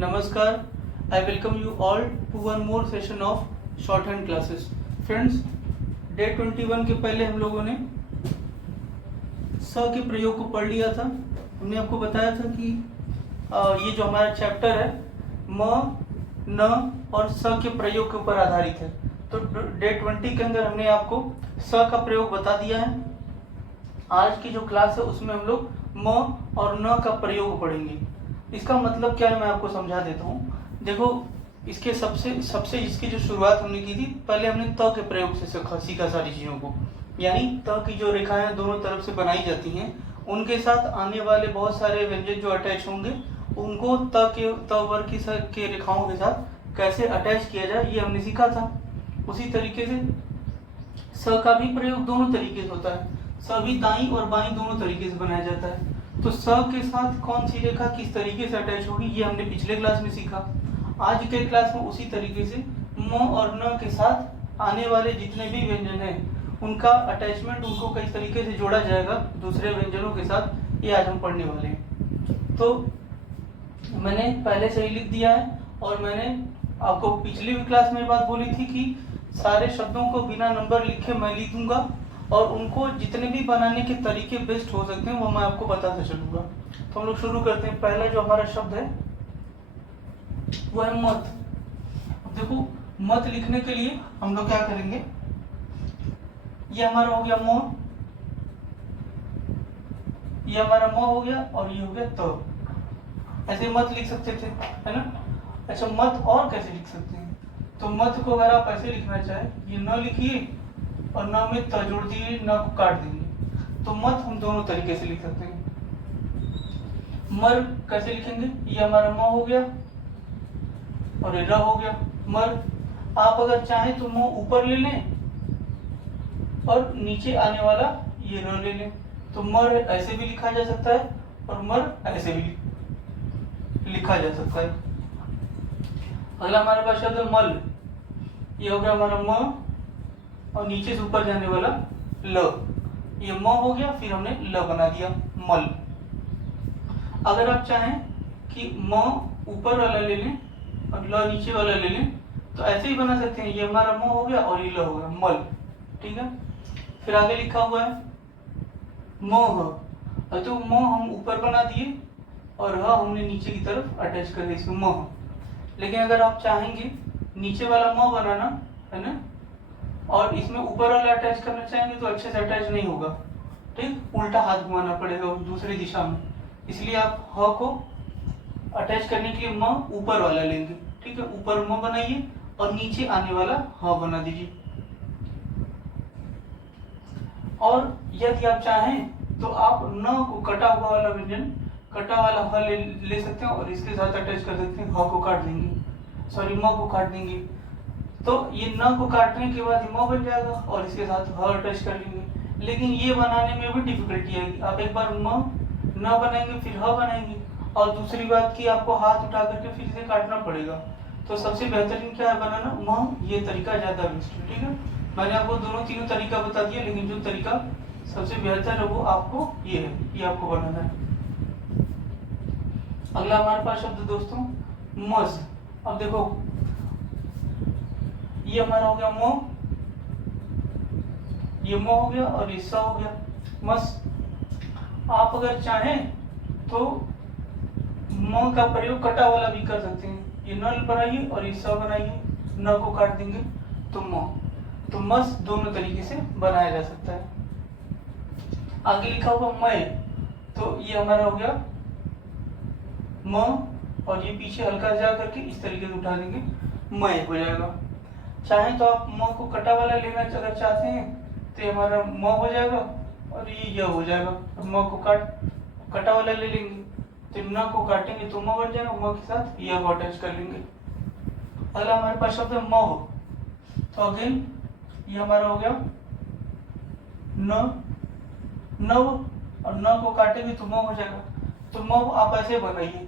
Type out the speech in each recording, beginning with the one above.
Namaskar. I welcome you all to one more session of shorthand classes. Friends, day 21 के पहले हम लोगों ने स के प्रयोग को पढ़ लिया था। हमने आपको बताया था कि ये जो हमारा चैप्टर है म, न और स के प्रयोग के ऊपर आधारित है। तो डे 20 के अंदर हमने आपको स का प्रयोग बता दिया है। आज की जो क्लास है उसमें हम लोग म और न का प्रयोग पढ़ेंगे। इसका मतलब क्या है मैं आपको समझा देता हूँ। देखो, इसके सबसे इसकी जो शुरुआत हमने की थी, पहले हमने त के प्रयोग से सीखा सारी चीज़ों को। यानी त की जो रेखाएं दोनों तरफ से बनाई जाती हैं, उनके साथ आने वाले बहुत सारे व्यंजन जो अटैच होंगे उनको त वर्ग के रेखाओं के साथ कैसे अटैच किया जाए, ये हमने सीखा था। उसी तरीके से स का भी प्रयोग दोनों तरीके से होता है। स भी दाईं और बाईं दोनों तरीके से बनाया जाता है। तो स के साथ कौन सी रेखा किस तरीके से अटैच होगी, ये हमने पिछले क्लास में सीखा। आज के क्लास में उसी तरीके से म और न के साथ आने वाले जितने भी व्यंजन हैं उनका अटैचमेंट, उनको किस तरीके से जोड़ा जाएगा दूसरे व्यंजनों के साथ, ये आज हम पढ़ने वाले हैं। तो मैंने पहले से ही लिख दिया है और मैंने आपको पिछली भी क्लास में बात बोली थी कि सारे शब्दों को बिना नंबर लिखे मैं लिख दूंगा और उनको जितने भी बनाने के तरीके बेस्ट हो सकते हैं वो मैं आपको बताता चलूंगा। तो हम लोग शुरू करते हैं। पहला जो हमारा शब्द है वो है मत। अब देखो, मत लिखने के लिए हम लोग क्या करेंगे, ये हमारा हो गया म, ये हमारा म हो गया और ये हो गया त। ऐसे मत लिख सकते थे, है ना। अच्छा, मत और कैसे लिख सकते हैं? तो मत को अगर आप ऐसे लिखना चाहें, ये न लिखिए और न में त जोड़ दिए, न को काट देंगे। तो मत हम दोनों तरीके से लिख सकते हैं। मर कैसे लिखेंगे, ये हमारा म हो गया और ये र हो गया, मर। आप अगर चाहें तो म ऊपर ले लें और नीचे आने वाला ये र ले लें। तो मर ऐसे भी लिखा जा सकता है और मर ऐसे भी लिखा जा सकता है। अगला हमारे पास शब्द है मल। ये हो गया हमारा म और नीचे से ऊपर जाने वाला ल। ये म हो गया, फिर हमने ल बना दिया, मल। अगर आप चाहें कि म ऊपर वाला ले लें और ल नीचे वाला ले लें तो ऐसे ही बना सकते हैं। ये हमारा म हो गया और ये ल हो गया, मल। ठीक है। फिर आगे लिखा हुआ है मोह। तो म हम ऊपर बना दिए और ह हमने नीचे की तरफ अटैच कर दिया, इसमें मोह। लेकिन अगर आप चाहेंगे नीचे वाला म बनाना, है ना, और इसमें ऊपर वाला अटैच करना चाहेंगे तो अच्छे से अटैच नहीं होगा। ठीक, उल्टा हाथ घुमाना पड़ेगा दूसरी दिशा में। इसलिए आप ह को अटैच करने के लिए म ऊपर वाला लेंगे। ठीक है, ऊपर म बनाइए और नीचे आने वाला ह बना दीजिए। और यदि आप चाहें तो आप न को कटा हुआ वाला व्यंजन, कटा वाला ह ले सकते हैं और इसके साथ अटैच कर सकते हैं। ह को काट देंगे, सॉरी म को काट देंगे। तो ये न को काटने के बाद म बन जाएगा और इसके साथ ह अटैच कर लेंगे। लेकिन ये बनाने में भी डिफिकल्टी आएगी। आप एक बार म न बनाएंगे, फिर ह बनाएंगे, और दूसरी बात कि आपको हाथ उठा करके फिर से काटना पड़ेगा। तो सबसे बेहतरीन क्या है बनाना, म, ये तरीका ज्यादा बेस्ट है। ठीक है, मैंने आपको दोनों तीनों तरीका बता दिया, लेकिन जो तरीका सबसे बेहतर है वो आपको ये है, ये आपको बनाना है। अगला हमारे पास शब्द दोस्तों मज। अब देखो, ये हमारा हो गया म, ये म हो गया और ये स हो गया, मस। आप अगर चाहें तो म का प्रयोग कटा वाला भी कर सकते हैं। ये न बनाइए और ये स बनाइए, न को काट देंगे तो म। तो मस दोनों तरीके से बनाया जा सकता है। आगे लिखा हुआ मैं, तो ये हमारा हो गया म और ये पीछे हल्का जा करके इस तरीके से उठा देंगे, मैं हो जाएगा। चाहे तो आप म को कटा वाला लेना अगर चाहते हैं तो ये हमारा म हो जाएगा और ये य हो जाएगा। और म को कटा वाला ले लेंगे तो न को काटेंगे तो म बन जाएगा, म के साथ य को अटैच कर लेंगे। अगला हमारे पास शब्द है मह। तो अगेन ये हमारा हो गया न, नव, और न को काटेंगे तो म हो जाएगा। तो म आप ऐसे बनाइए,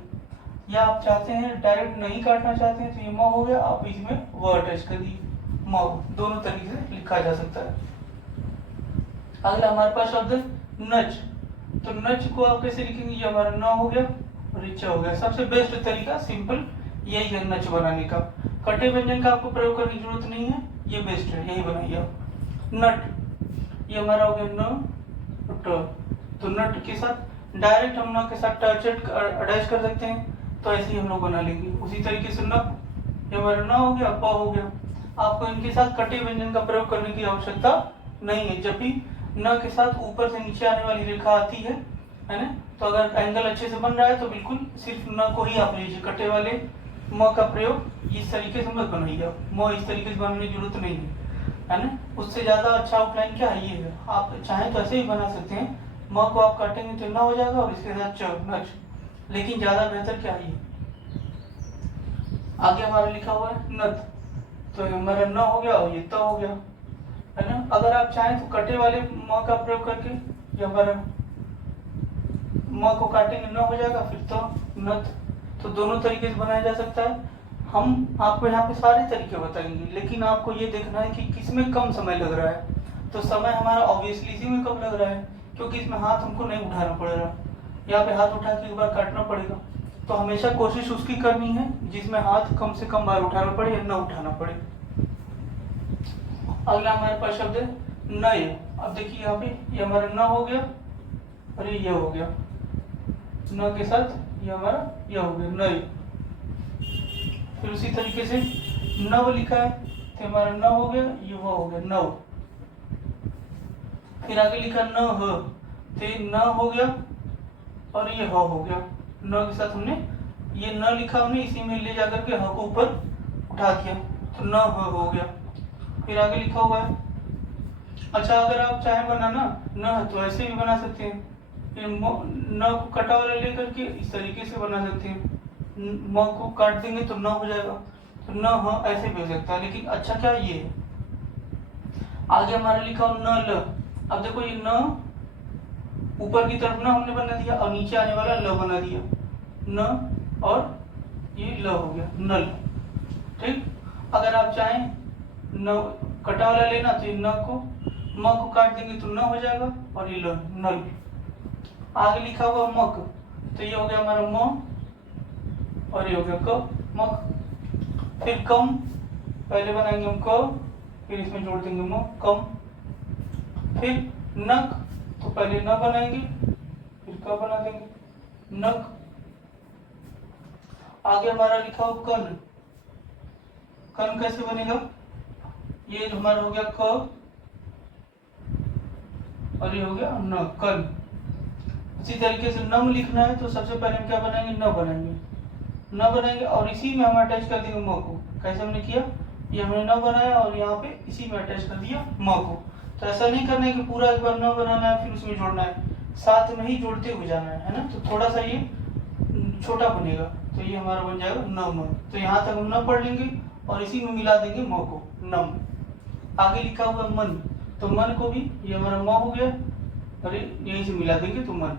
या आप चाहते हैं डायरेक्ट नहीं काटना चाहते हैं तो ये म हो गया, आप इसमें वो अटैच कर दिए, म। दोनों तरीके से लिखा जा सकता है। अगला हमारे पास शब्द नच। तो नच को आप कैसे लिखेंगे, ये हमारा न हो गया और ये च हो गया। सबसे बेस्ट तरीका सिंपल यही है नच बनाने का। कटे व्यंजन का आपको प्रयोग करने की जरूरत नहीं है, ये बेस्ट है, यही बनाइए आप। नट, ये हमारा हो गया न ट, तो नट के साथ डायरेक्ट हम न के साथ अटैच कर सकते हैं, तो ऐसे ही हम लोग बना लेंगे। उसी तरीके से न, ये हमारा न हो गया, प हो गया। आपको इनके साथ कटे व्यंजन का प्रयोग करने की आवश्यकता नहीं है। जब भी न के साथ ऊपर से नीचे आने वाली रेखा आती है ना, तो अगर एंगल अच्छे से बन रहा है तो बिल्कुल सिर्फ न को ही आप लीजिए। कटे वाले म का प्रयोग इस तरीके से मत बनाइए, म इस तरीके से बनाने की जरूरत नहीं है ना। उससे ज्यादा अच्छा आउटलाइन क्या है, ये है। आप चाहें तो ऐसे ही बना सकते हैं, म को आप काटेंगे तो न हो जाएगा और इसके साथ च, नच, लेकिन ज्यादा बेहतर क्या है, आगे हमारा लिखा हुआ है नत, तो हमारा न हो गया और ये त हो गया, है ना। अगर आप चाहें तो कटे वाले म का प्रयोग करके ये हमारा म को काटेंगे न हो जाएगा, फिर तो नत, तो दोनों तरीके से बनाया जा सकता है। हम आपको यहाँ पे सारे तरीके बताएंगे, लेकिन आपको ये देखना है कि किसमें कम समय लग रहा है। तो समय हमारा ऑब्वियसली इसी में कम लग रहा है, क्योंकि इसमें हाथ हमको नहीं उठाना पड़ेगा। यहाँ पे हाथ उठा के एक बार काटना पड़ेगा, तो हमेशा कोशिश उसकी करनी है जिसमें हाथ कम से कम बार उठाना पड़े या न उठाना पड़े। अगला हमारे पास शब्द है नय। अब देखिए यहाँ पे ये हमारा न हो गया और ये हो गया, न के साथ ये हमारा ये हो गया नय। फिर उसी तरीके से नव लिखा है तो हमारा न हो गया, ये वो हो गया नव। फिर आगे लिखा न ह, तो न हो गया और ये ह हो गया। न के साथ हमने ये न लिखा, हमने इसी में ले जाकर के ह को ऊपर उठा दिया, तो न ह हो गया। फिर आगे लिखा हुआ है, अच्छा अगर आप चाहे बनाना न तो ऐसे भी बना सकते हैं, न को कटा वाला लेकर के इस तरीके से बना सकते हैं, म को काट देंगे तो न हो जाएगा, तो न ह ऐसे भी हो सकता है। लेकिन अच्छा क्या ये है, आगे हमारा लिखा हो न ल। अब देखो ये न ऊपर की तरफ न हमने बना दिया और नीचे आने वाला ल बना दिया, न और ये ल हो गया नल। ठीक, अगर आप चाहें न कटा वाला लेना तो ये न को म को काट देंगे तो न हो जाएगा और ये ल नल। आगे लिखा हुआ मक, तो ये हो गया हमारा म और ये हो गया क, मक। फिर कम, पहले बनाएंगे हम क, फिर इसमें जोड़ देंगे म, कम। फिर नक, तो पहले न बनाएंगे फिर क बना देंगे, नक। आगे हमारा लिखा हो कन, कन कैसे बनेगा, ये हमारा हो गया क और ये हो गया न, कन। इसी तरीके से नम लिखना है तो सबसे पहले हम क्या बनाएंगे, न बनाएंगे, न बनाएंगे और इसी में हम अटैच कर देंगे म को। कैसे हमने किया, ये हमने न बनाया और यहाँ पे इसी में अटैच कर दिया म को। तो ऐसा नहीं करना है कि पूरा एक बार न बनाना है फिर उसमें जोड़ना है, साथ में ही जोड़ते हुए जाना है ना, तो थोड़ा सा ये छोटा बनेगा, तो ये हमारा बन जाएगा नम। तो यहाँ तक हम न पढ़ लेंगे और इसी में मिला देंगे म को, नम। आगे लिखा हुआ मन, तो मन को भी ये हमारा म हो गया और यहीं से मिला देंगे तो मन,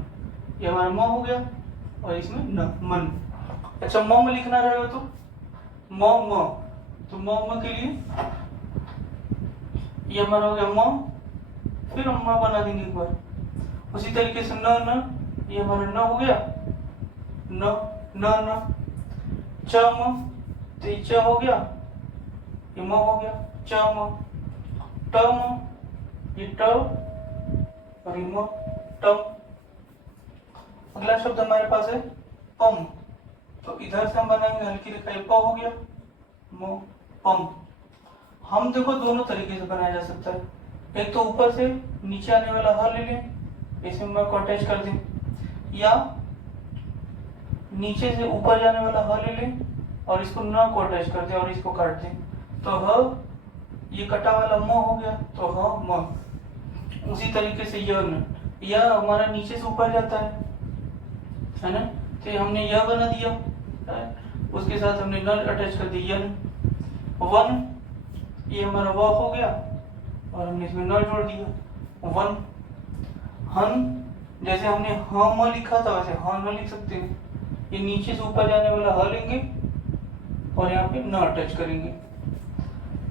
ये हमारा म हो गया और इसमें न, मन। अच्छा म में लिखना रहेगा तो म, तो म के लिए ये हमारा हो गया म, फिर हम म बना देंगे एक बार। उसी तरीके से न, ये हमारा न हो गया, न, च म, तो ये च हो गया, ये म हो गया, च म। ट म, ये ट और ये म, टम। अगला शब्द हमारे पास है पम, तो इधर से हम बनाएंगे हल्की रेखा, प हो गया, म, पम। हम देखो दोनों तरीके से बनाया जा सकता है, एक तो ऊपर से नीचे आने वाला ह ले लें, इसमें म को अटैच कर दें, या नीचे से ऊपर जाने वाला ह ले लें और इसको न को अटैच कर दें और इसको काट दें, तो ह, ये कटा वाला म हो गया, तो ह म। उसी तरीके से यह हमारा नीचे से ऊपर जाता है ना, तो हमने यह बना दिया, उसके साथ हमने न अटैच कर दी, यन। वन, ये हमारा व हो गया और हमने इसमें न जोड़ दिया, वन। हन, जैसे हमने ह म लिखा था वैसे ह न लिख सकते हैं, ये नीचे से ऊपर जाने वाला ह लेंगे और यहाँ पे न अटैच करेंगे।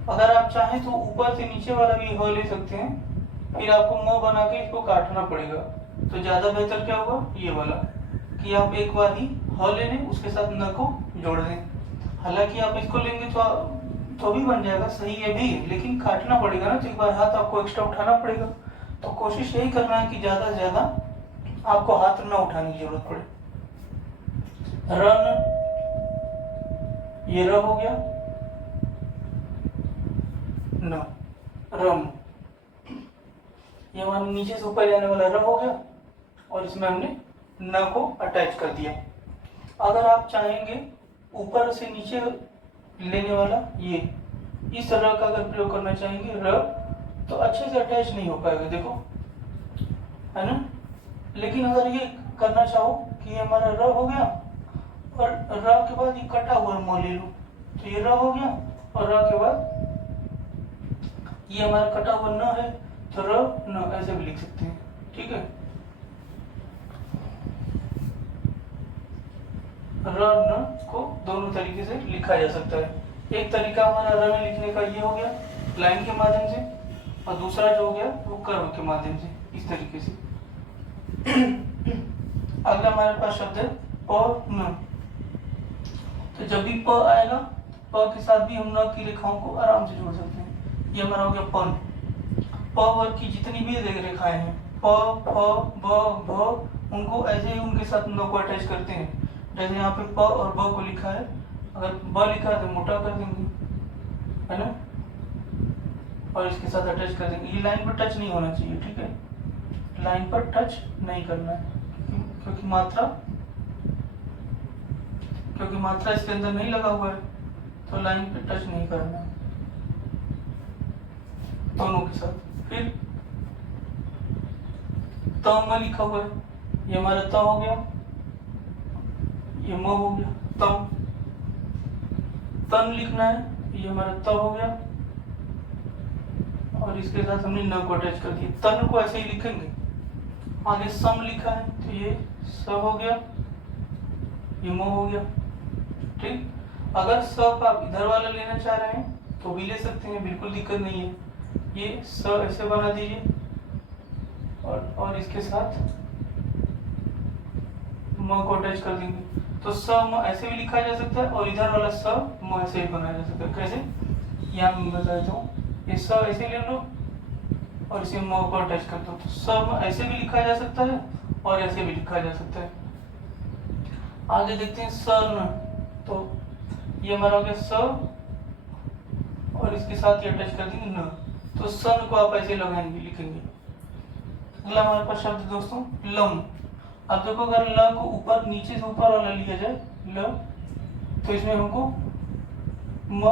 अगर आप चाहें तो ऊपर से नीचे वाला भी ह ले सकते हैं, फिर आपको म बना के इसको काटना पड़ेगा, तो ज्यादा बेहतर क्या होगा, ये वाला, कि आप एक बार ही ह ले लें उसके साथ न को जोड़ दें। हालांकि आप इसको लेंगे तो भी बन जाएगा, सही है भी, लेकिन काटना पड़ेगा ना, तो एक बार हाथ आपको एक्स्ट्रा उठाना पड़ेगा। तो कोशिश यही करना है कि ज़्यादा से ज़्यादा आपको हाथ न उठाने की जरूरत पड़े। रन, ये र हो गया, न, रम, ये हमारा नीचे से ऊपर जाने वाला र हो गया, और इसमें हमने न को अटैच कर दिया। अगर आप चाहेंगे ऊपर से नीचे लेने वाला ये इस र का अगर प्रयोग करना चाहेंगे र, तो अच्छे से अटैच नहीं हो पाएगा, देखो, है ना। लेकिन अगर ये करना चाहो कि ये हमारा र हो गया और र के बाद ये कटा हुआ म ले लो, तो ये र हो गया, और र के बाद ये हमारा कटा हुआ न है, तो र न ऐसे भी लिख सकते हैं, ठीक है। र न को दोनों तरीके से लिखा जा सकता है। एक तरीका हमारा र में लिखने का ये हो गया लाइन के माध्यम से, और दूसरा जो हो गया वो कर्व के माध्यम से, इस तरीके से। अगला हमारे पास शब्द है प न। तो जब भी प आएगा, प के साथ भी हम न की रेखाओं को आराम से जोड़ सकते हैं। ये हमारा हो गया पन। प वर्ग की जितनी भी रेखाएं हैं, प, फ, ब, भ, उनको ऐसे ही उनके साथ न को अटैच करते हैं। जैसे यहाँ पे प और ब को लिखा है, अगर ब लिखा है तो मोटा कर देंगे, है ना, और इसके साथ अटैच कर देंगे। ये लाइन पर टच नहीं होना चाहिए, ठीक है, लाइन पर टच नहीं करना है, क्योंकि मात्रा इसके अंदर नहीं लगा हुआ है, तो लाइन पे टच नहीं करना है दोनों के साथ। फिर तम लिखा हुआ है, ये हमारा त हो गया, ये म हो गया, तम। तन लिखना है, ये हमारा त हो गया, और इसके साथ हमने न को अटैच कर दिया। तन को ऐसे ही लिखेंगे। आगे सम लिखा है, तो ये स हो गया, ये म हो गया, ठीक। अगर स का आप इधर वाला लेना चाह रहे हैं तो भी ले सकते हैं, बिल्कुल दिक्कत नहीं है। ये स ऐसे बना दीजिए, और इसके साथ म को अटैच कर देंगे, तो स म ऐसे भी लिखा जा सकता है, और इधर वाला स म ऐसे भी बनाया जा सकता है। कैसे, यहाँ मैं बता देता हूँ। ये स ऐसे ले लो और इसे म को अटैच कर दो, तो स म ऐसे भी लिखा जा सकता है और ऐसे भी लिखा जा सकता है। आगे देखते हैं स न, तो ये हमारा हो गया स, और इसके साथ ये अटैच कर देंगे न, तो सन को आप ऐसे लगाएंगे, लिखेंगे। अगला हमारे पास शब्द दोस्तों लम। अब देखो, अगर ल को ऊपर नीचे से ऊपर वाला लिया जाए ल, तो इसमें हमको म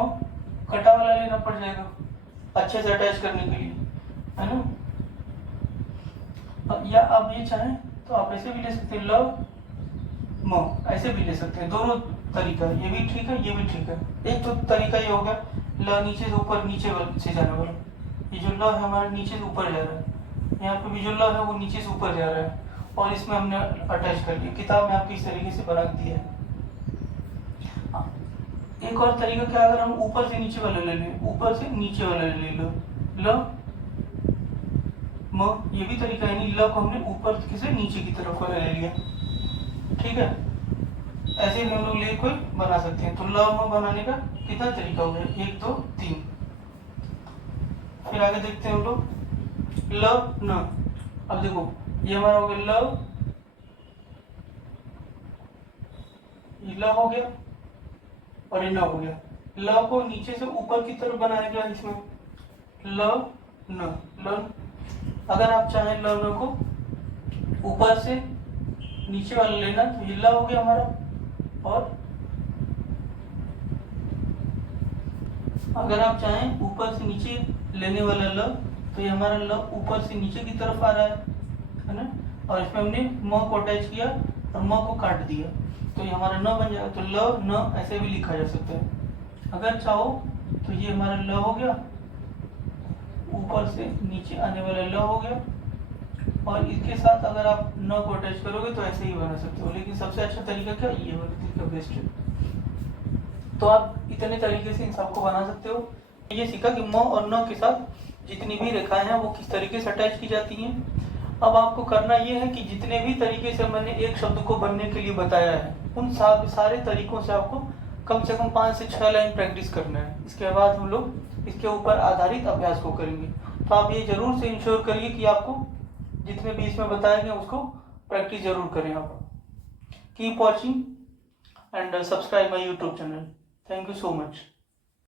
कटा वाला लेना पड़ जाएगा अच्छे से अटैच करने के लिए, है ना। या आप ये चाहें तो आप ऐसे भी ले सकते हैं, ल म ऐसे भी ले सकते हैं, दोनों तरीका है, ये भी ठीक है, ये भी ठीक है। एक तो तरीका ये होगा ल नीचे से ऊपर, नीचे से जाने वाला, ये जो ल है हमारा नीचे से ऊपर जा रहा है, यहाँ पे भी जो ल है वो नीचे से ऊपर जा रहा है, और इसमें हमने अटैच कर दिया। किताब में आपकी इस तरीके से बना दिया है। एक और तरीका क्या, अगर हम ऊपर से नीचे वाला ले लें, ऊपर से नीचे वाला ले लो, ल म, ये भी तरीका है, यानी ल को हमने ऊपर से नीचे की तरफ वाला ले लिया, ठीक है। ऐसे हम लोग ले कोई बना सकते हैं। तो ल म बनाने का कितना तरीका हो गया, 1 2 3। फिर आगे देखते हैं हम लोग ल न। अब देखो, ये हमारा हो गया ल, ये ल हो गया और ये न हो गया। ल को नीचे से ऊपर की तरफ बनाने का इसमें ल न, ल। अगर आप चाहें ल न को ऊपर से नीचे वाला लेना, तो ये ल हो गया हमारा, और अगर आप चाहें ऊपर से नीचे लेने वाला ल, तो ये हमारा ल ऊपर से नीचे की तरफ आ रहा है ना, और इसमें हमने म को अटैच किया और म को काट दिया, तो ये हमारा न बन जाएगा। तो ल न ऐसे भी लिखा जा सकता है। अगर चाहो तो ये हमारा ल हो गया, ऊपर से नीचे आने वाला ल हो गया, और इसके साथ अगर आप न को अटैच करोगे तो ऐसे ही बना सकते हो, लेकिन सबसे अच्छा तरीका क्या, ये वाला तरीका बेस्ट है। तो आप इतने तरीके से इन सबको बना सकते हो। ये सीखा कि म और न के साथ जितनी भी रेखाएं हैं वो किस तरीके से अटैच की जाती हैं। अब आपको करना ये है कि जितने भी तरीके से मैंने एक शब्द को बनने के लिए बताया है, उन सारे तरीकों से आपको कम से कम 5 से 6 लाइन प्रैक्टिस करना है। इसके बाद हम लोग इसके ऊपर आधारित अभ्यास को करेंगे। तो आप ये जरूर से इंश्योर करिए कि आपको जितने भी इसमें बताए गए उसको प्रैक्टिस जरूर करें आप। Keep watching and subscribe my YouTube channel. Thank you so much.